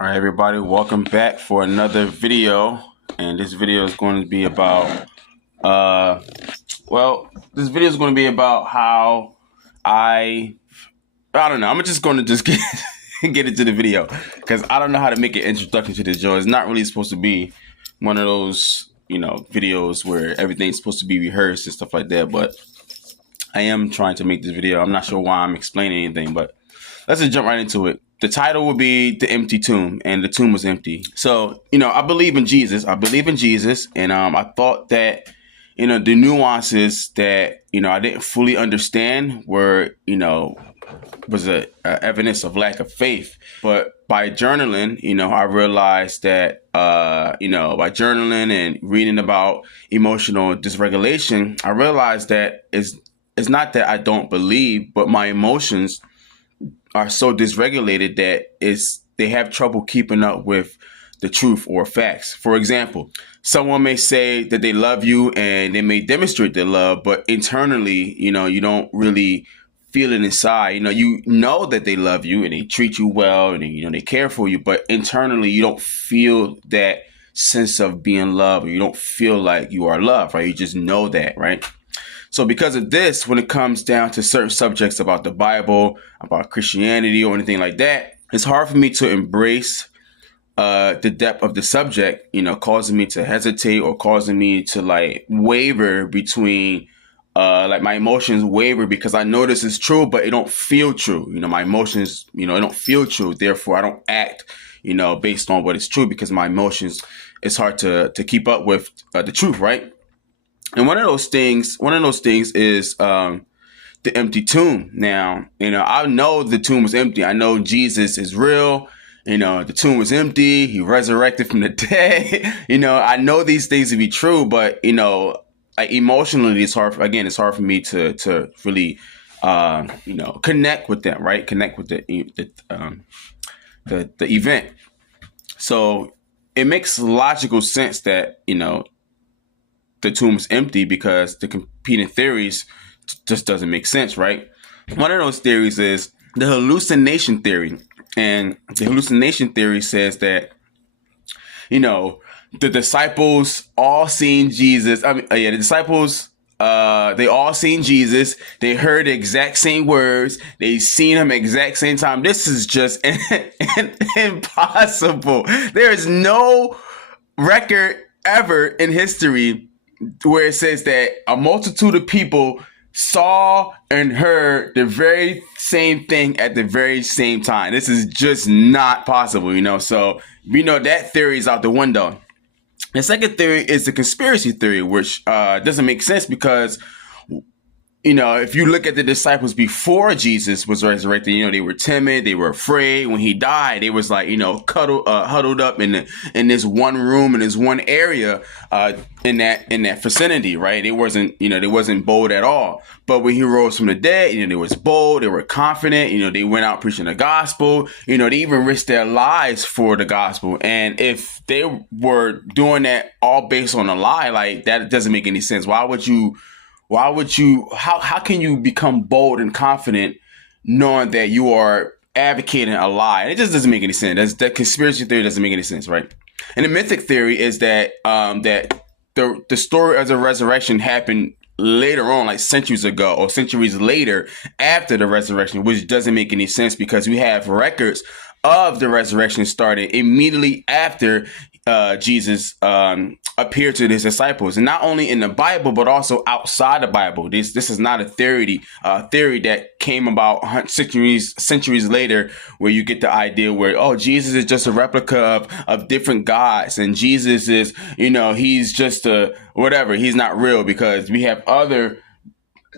All right, everybody, welcome back for another video. And this video is going to be about, this video is going to be about how I don't know. I'm just going to just get into the video because I don't know how to make an introduction to this show. It's not really supposed to be one of those, videos where everything's supposed to be rehearsed and stuff like that. But I am trying to make this video. I'm not sure why I'm explaining anything, but let's just jump right into it. The title will be The Empty Tomb, and the tomb was empty. So, I believe in Jesus. And I thought that, the nuances that, I didn't fully understand were, was a evidence of lack of faith. But by journaling, I realized that, by journaling and reading about emotional dysregulation, I realized that it's not that I don't believe, but my emotions are so dysregulated that they have trouble keeping up with the truth or facts. For example, someone may say that they love you and they may demonstrate their love, but internally, you don't really feel it inside. You know that they love you and they treat you well and they care for you, but internally you don't feel that sense of being loved, or you don't feel like you are loved, right? You just know that, right? So because of this, when it comes down to certain subjects about the Bible, about Christianity or anything like that, it's hard for me to embrace the depth of the subject, causing me to hesitate or causing me to waver between my emotions waver because I know this is true, but it don't feel true. My emotions, it don't feel true. Therefore, I don't act, based on what is true because my emotions, it's hard to keep up with the truth, right? And one of those things is the empty tomb. Now, I know the tomb was empty. I know Jesus is real. The tomb was empty. He resurrected from the dead. I know these things to be true, but, emotionally, it's hard. It's hard for me to really, connect with them, right? Connect with the event. So it makes logical sense that, the tomb is empty because the competing theories just doesn't make sense, right? One of those theories is the hallucination theory. And the hallucination theory says that, the disciples all seen Jesus. The disciples, they all seen Jesus. They heard the exact same words. They seen him exact same time. This is just impossible. There is no record ever in history where it says that a multitude of people saw and heard the very same thing at the very same time. This is just not possible, So that theory is out the window. The second theory is the conspiracy theory, which doesn't make sense because, if you look at the disciples before Jesus was resurrected, they were timid, they were afraid. When he died, they was huddled up in this one room, in this one area, in that vicinity, right? They wasn't bold at all. But when he rose from the dead, they was bold, they were confident, they went out preaching the gospel, they even risked their lives for the gospel. And if they were doing that all based on a lie, that doesn't make any sense. How can you become bold and confident knowing that you are advocating a lie? It just doesn't make any sense. That conspiracy theory doesn't make any sense, right? And the mythic theory is that that the story of the resurrection happened later on, centuries ago or centuries later after the resurrection, which doesn't make any sense because we have records of the resurrection started immediately after Jesus appeared to his disciples, and not only in the Bible but also outside the Bible. This is not a theory that came about centuries later, where you get the idea where Jesus is just a replica of different gods, and Jesus is he's just a whatever. He's not real because we have other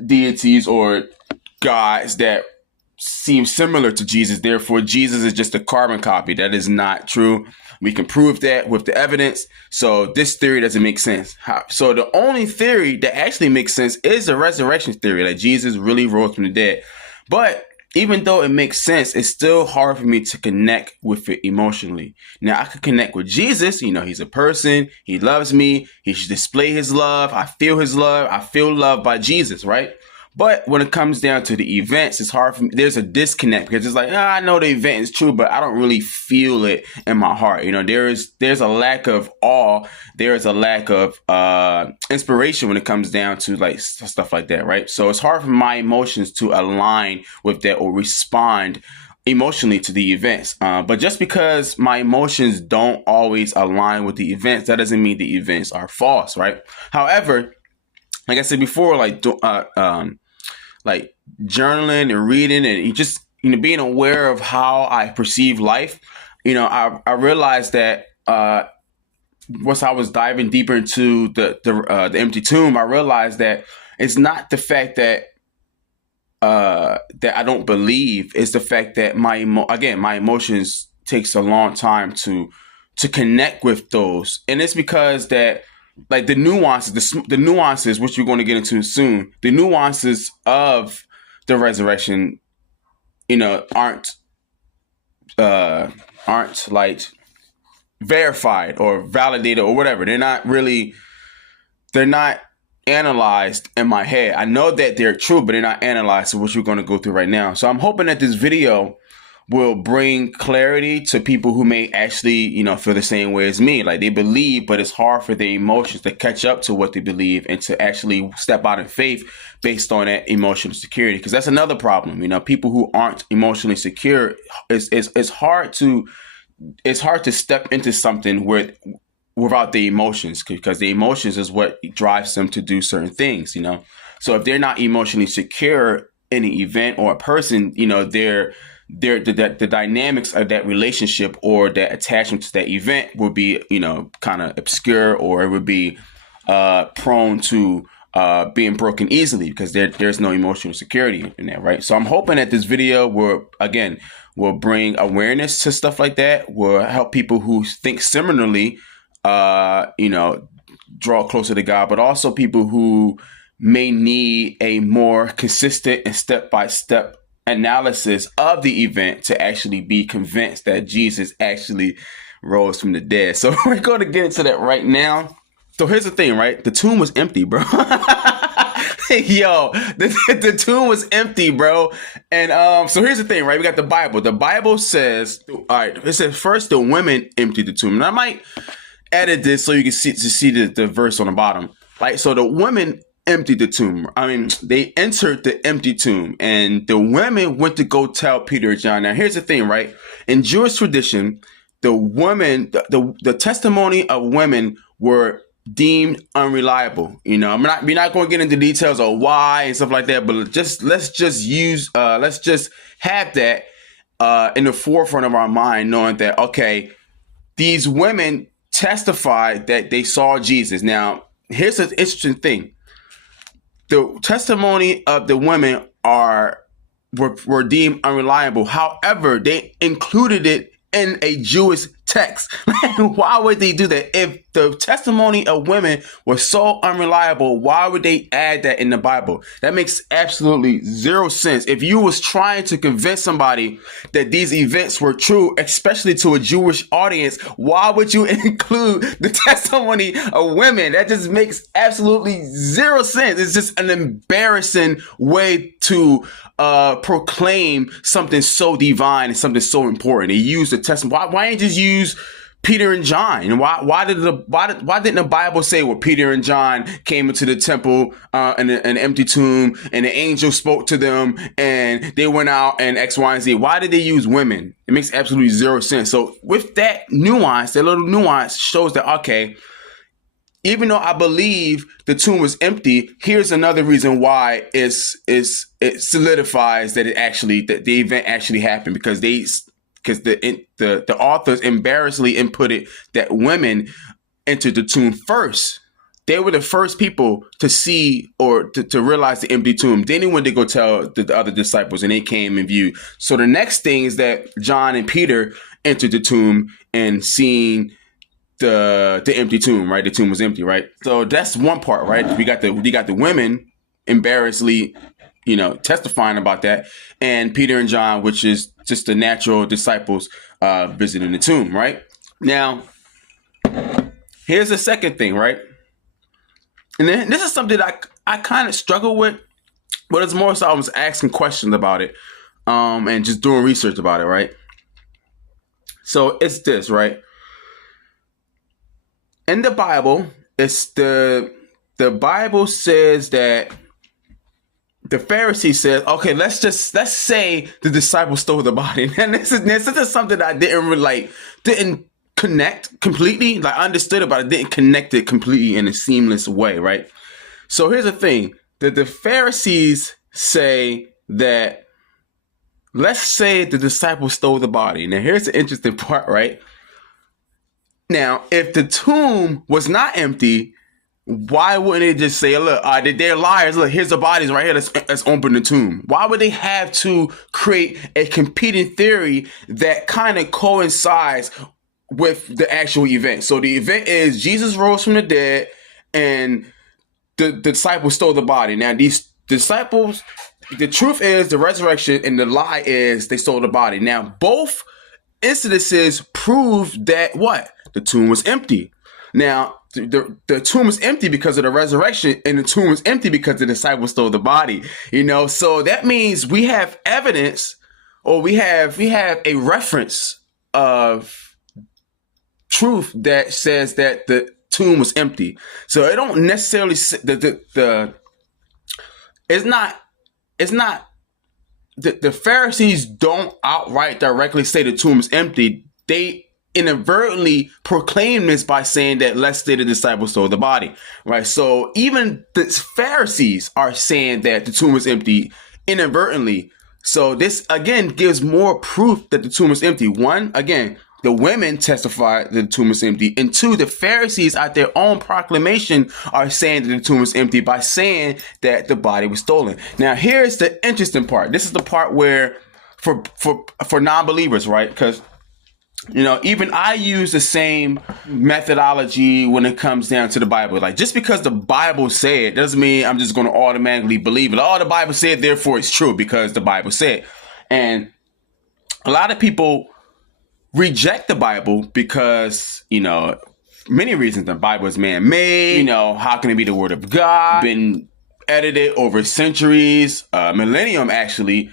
deities or gods that seem similar to Jesus. Therefore, Jesus is just a carbon copy. That is not true. We can prove that with the evidence. So this theory doesn't make sense. So the only theory that actually makes sense is the resurrection theory, that Jesus really rose from the dead. But even though it makes sense, it's still hard for me to connect with it emotionally. Now, I could connect with Jesus. He's a person. He loves me. He should display his love. I feel his love. I feel loved by Jesus, right? But when it comes down to the events, it's hard for me. There's a disconnect because it's like, I know the event is true, but I don't really feel it in my heart. There's a lack of awe. There is a lack of inspiration when it comes down to like stuff like that, right? So it's hard for my emotions to align with that or respond emotionally to the events. But just because my emotions don't always align with the events, that doesn't mean the events are false, right? However, like I said before, like journaling and reading and just being aware of how I perceive life. I realized that once I was diving deeper into the empty tomb, I realized that it's not the fact that that I don't believe. It's the fact that my emotions takes a long time to connect with those, and it's because that like the nuances, which we're going to get into soon, the nuances of the resurrection, aren't like verified or validated or whatever. They're not analyzed in my head. I know that they're true, but they're not analyzed, so which we're going to go through right now. So I'm hoping that this video will bring clarity to people who may actually, feel the same way as me. Like they believe, but it's hard for their emotions to catch up to what they believe and to actually step out in faith based on that emotional security. Because that's another problem. People who aren't emotionally secure, it's hard to step into something without the emotions, because the emotions is what drives them to do certain things. So if they're not emotionally secure in an event or a person, the dynamics of that relationship or that attachment to that event will be, kind of obscure, or it would be prone to being broken easily because there's no emotional security in that, right? So I'm hoping that this video will bring awareness to stuff like that, will help people who think similarly, draw closer to God, but also people who may need a more consistent and step-by-step analysis of the event to actually be convinced that Jesus actually rose from the dead. So we're going to get into that right now. So here's the thing, right? The tomb was empty, bro. Yo, the tomb was empty, bro. And so here's the thing, right? We got the Bible. The Bible says, all right, it says first the women emptied the tomb. And I might edit this so you can see the verse on the bottom. Like, so the women emptied the tomb. I mean, they entered the empty tomb, and the women went to go tell Peter and John. Now, here's the thing, right? In Jewish tradition, the women, the testimony of women were deemed unreliable. We're not going to get into details of why and stuff like that, but let's just have that in the forefront of our mind, knowing that, okay, these women testified that they saw Jesus. Now, here's an interesting thing. The testimony of the women were deemed unreliable. However, they included it in a Jewish text. Why would they do that? If the testimony of women was so unreliable, why would they add that in the Bible? That makes absolutely zero sense. If you was trying to convince somebody that these events were true, especially to a Jewish audience, why would you include the testimony of women? That just makes absolutely zero sense. It's just an embarrassing way to proclaim something so divine and something so important. They use the testimony. Why ain't just use Peter and John? And why didn't the Bible say, well, Peter and John came into the temple in an empty tomb, and the angel spoke to them, and they went out and X, Y, and Z? Why did they use women? It makes absolutely zero sense. So with that nuance, that little nuance shows that, okay, even though I believe the tomb was empty, here's another reason why it solidifies that that the event actually happened, because the authors embarrassingly inputted that women entered the tomb first. They were the first people to see or to realize the empty tomb. Then they went to go tell the other disciples, and they came in view. So the next thing is that John and Peter entered the tomb and seen the empty tomb, right? The tomb was empty, right? So that's one part, right? We got the women embarrassingly, testifying about that, and Peter and John, which is just the natural disciples, visiting the tomb, right? Now, here's the second thing, right? And then this is something that I kind of struggle with, But it's more so I was asking questions about it, and just doing research about it, right? So it's this, right? In the Bible, it's the Bible says that the Pharisee says, okay, let's say the disciples stole the body. And this is something that I didn't connect completely. Like, I understood it, but I didn't connect it completely in a seamless way, right? So here's the thing, that the Pharisees say that, let's say the disciples stole the body. Now here's the interesting part, right? Now, if the tomb was not empty, why wouldn't they just say, look, they're liars. Look, here's the bodies right here. Let's open the tomb. Why would they have to create a competing theory that kind of coincides with the actual event? So the event is Jesus rose from the dead and the disciples stole the body. Now, these disciples, the truth is the resurrection and the lie is they stole the body. Now, both incidences prove that what? The tomb was empty. Now, the tomb was empty because of the resurrection, and the tomb was empty because the disciples stole the body. So that means we have evidence, or we have a reference of truth that says that the tomb was empty. So it don't necessarily the Pharisees don't outright directly say the tomb is empty. They inadvertently proclaim this by saying that, let's say the disciples stole the body, right? So even the Pharisees are saying that the tomb is empty inadvertently. So this again gives more proof that the tomb is empty. One, again, the women testified that the tomb is empty. And two, the Pharisees at their own proclamation are saying that the tomb is empty by saying that the body was stolen. Now, here's the interesting part. This is the part where for non-believers, right? Because even I use the same methodology when it comes down to the Bible. Like, just because the Bible said it doesn't mean I'm just going to automatically believe it. Oh, the Bible said, therefore it's true because the Bible said. And a lot of people reject the Bible because, many reasons. The Bible is man-made. How can it be the word of God? Been edited over centuries, millennium actually.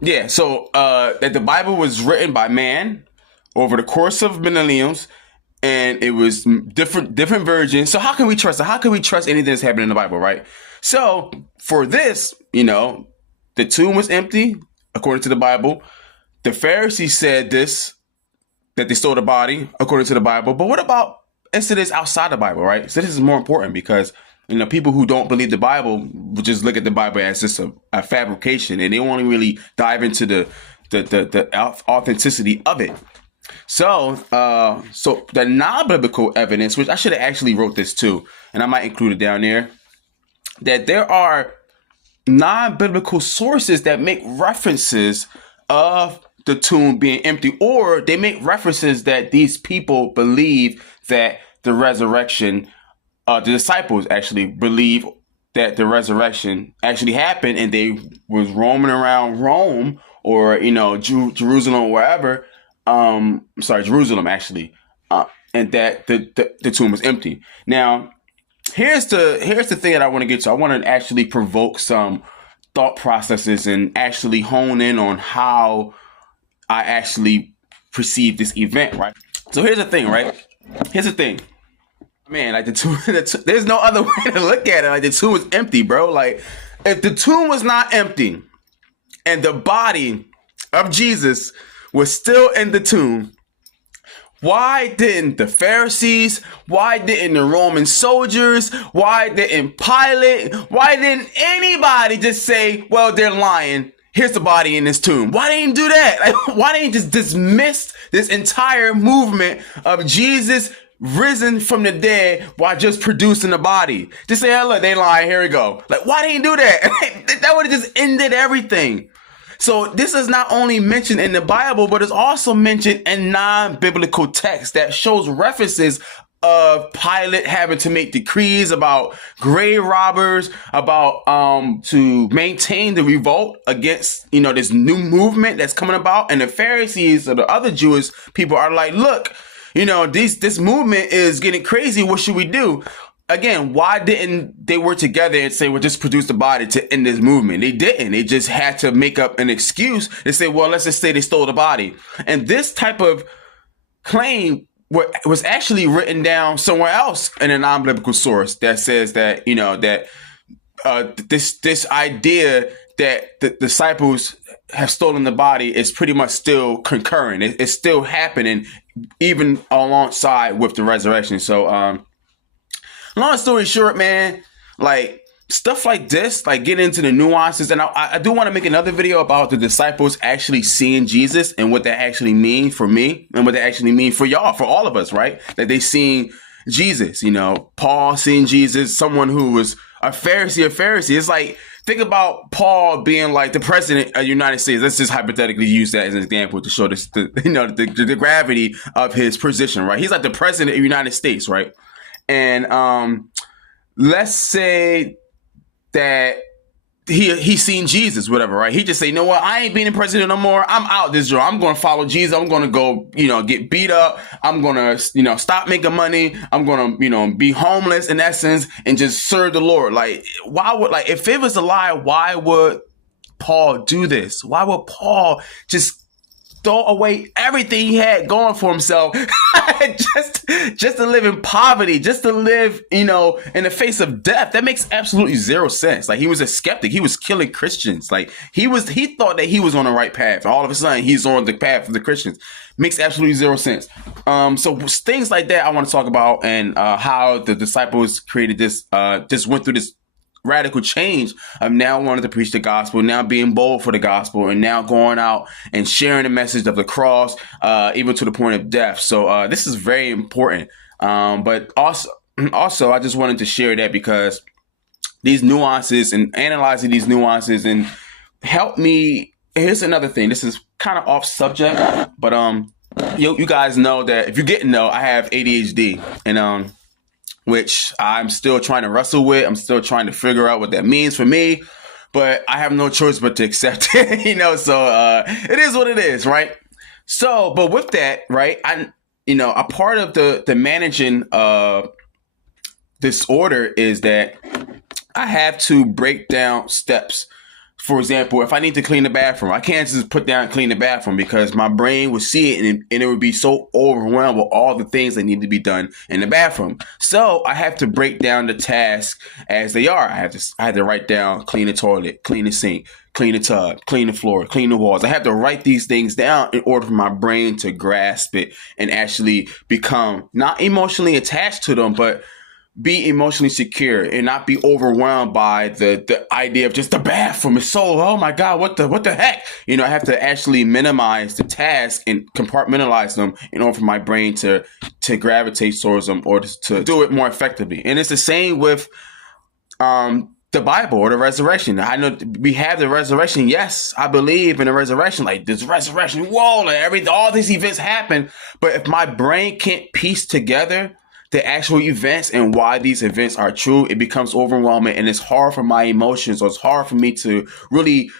Yeah, so that the Bible was written by man over the course of millenniums, and it was different versions. So how can we trust it? How can we trust anything that's happening in the Bible, right? So for this, the tomb was empty, according to the Bible. The Pharisees said this, that they stole the body, according to the Bible. But what about incidents outside the Bible, right? So this is more important because, people who don't believe the Bible will just look at the Bible as just a fabrication, and they won't really dive into the authenticity of it. So the non-biblical evidence, which I should have actually wrote this too, and I might include it down there, that there are non-biblical sources that make references of the tomb being empty, or they make references that these people believe that the resurrection, the disciples actually believe that the resurrection actually happened, and they was roaming around Rome or Jerusalem or wherever. Jerusalem actually, and that the tomb was empty. Now, here's the thing that I want to get to. I want to actually provoke some thought processes and actually hone in on how I actually perceive this event, right? So here's the thing, right? Here's the thing. Man, like the tomb, there's no other way to look at it. Like, the tomb was empty, bro. Like, if the tomb was not empty and the body of Jesus was still in the tomb, why didn't the Pharisees, why didn't the Roman soldiers, why didn't Pilate, why didn't anybody just say, well, they're lying, here's the body in this tomb? Why didn't do that? Like, why didn't just dismiss this entire movement of Jesus risen from the dead while just producing the body? Just say, hey, look, they lying, here we go. Like, why didn't do that? That would have just ended everything. So this is not only mentioned in the Bible, but it's also mentioned in non-biblical texts that shows references of Pilate having to make decrees about grave robbers, about to maintain the revolt against this new movement that's coming about. And the Pharisees or the other Jewish people are like, look, this movement is getting crazy. What should we do? again, why didn't they work together and say, well, just produce the body to end this movement? They didn't. They just had to make up an excuse to say, well, let's just say they stole the body. And this type of claim was actually written down somewhere else in a non-biblical source that says that, that this idea that the disciples have stolen the body is pretty much still concurring. It's still happening even alongside with the resurrection. So, long story short, man, like stuff like this, like get into the nuances. And I do want to make another video about the disciples actually seeing Jesus and what that actually means for me and what that actually means for y'all, for all of us, right? That they seeing Jesus, Paul seeing Jesus, someone who was a Pharisee of Pharisees. It's like, think about Paul being like the president of the United States. Let's just hypothetically use that as an example to show this, the gravity of his position, right? He's like the president of the United States, right? And let's say that he's seen Jesus, whatever, right? He just say, you know what? I ain't being the president no more. I'm out this joint. I'm going to follow Jesus. I'm going to go, get beat up. I'm going to, stop making money. I'm going to, be homeless in essence and just serve the Lord. Like, why would, like, if it was a lie, why would Paul do this? Why would Paul just throw away everything he had going for himself just to live in poverty, just to live, in the face of death? That makes absolutely zero sense. Like, he was a skeptic. He was killing Christians. Like, he thought that he was on the right path. All of a sudden, he's on the path of the Christians. Makes absolutely zero sense. So things like that I want to talk about, and how the disciples created this, just went through this radical change of now wanting to preach the gospel, now being bold for the gospel, and now going out and sharing the message of the cross, even to the point of death. So this is very important. But also, I just wanted to share that because these nuances and analyzing these nuances and help me. Here's another thing. This is kind of off subject, but you guys know that if you didn't know, I have ADHD, and which I'm still trying to wrestle with. I'm still trying to figure out what that means for me, but I have no choice but to accept it, so it is what it is, right? So, but with that, right, a part of the managing disorder is that I have to break down steps. For example, if I need to clean the bathroom, I can't just put down and clean the bathroom because my brain would see it and it would be so overwhelmed with all the things that need to be done in the bathroom. So I have to break down the tasks as they are. I had to write down, clean the toilet, clean the sink, clean the tub, clean the floor, clean the walls. I have to write these things down in order for my brain to grasp it and actually become not emotionally attached to them, but be emotionally secure and not be overwhelmed by the idea of just the bathroom. It's so, oh my God, what the heck? I have to actually minimize the task and compartmentalize them in order for my brain to gravitate towards them or to do it more effectively. And it's the same with the Bible or the resurrection. I know we have the resurrection. Yes, I believe in the resurrection. Like this resurrection, whoa, like all these events happen. But if my brain can't piece together the actual events and why these events are true, it becomes overwhelming and it's hard for my emotions, or it's hard for me to really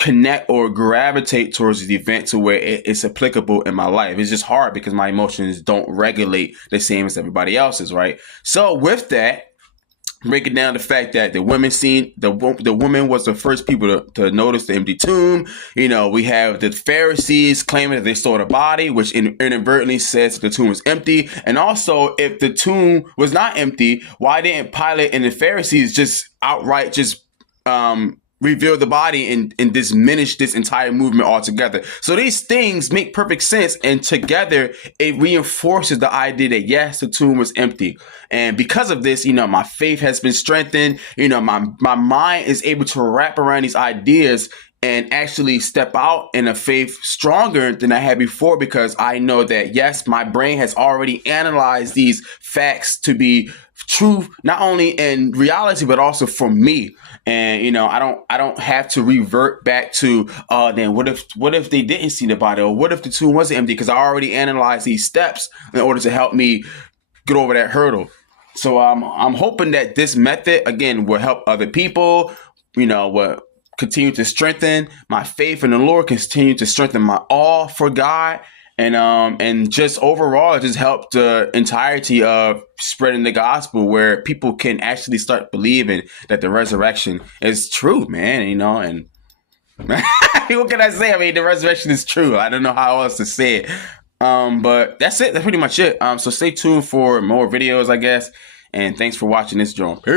connect or gravitate towards the event to where it's applicable in my life. It's just hard because my emotions don't regulate the same as everybody else's, right? So with that, breaking down the fact that the women was the first people to notice the empty tomb. We have the Pharisees claiming that they stole the body, which inadvertently says that the tomb was empty. And also, if the tomb was not empty, why didn't Pilate and the Pharisees just outright reveal the body and diminish this entire movement altogether? So these things make perfect sense, and together it reinforces the idea that yes, the tomb was empty. And because of this, my faith has been strengthened. My mind is able to wrap around these ideas and actually step out in a faith stronger than I had before, because I know that yes, my brain has already analyzed these facts to be true, not only in reality, but also for me. And, I don't have to revert back to, then what if they didn't see the body, or what if the tomb wasn't empty? Because I already analyzed these steps in order to help me get over that hurdle. So I'm hoping that this method, again, will help other people, will continue to strengthen my faith in the Lord, continue to strengthen my awe for God, and just overall it just helped the entirety of spreading the gospel, where people can actually start believing that the resurrection is true, man. And what can I say? I mean, the resurrection is true. I don't know how else to say it. But that's it. That's pretty much it. So stay tuned for more videos, I guess. And thanks for watching this, John. Peace.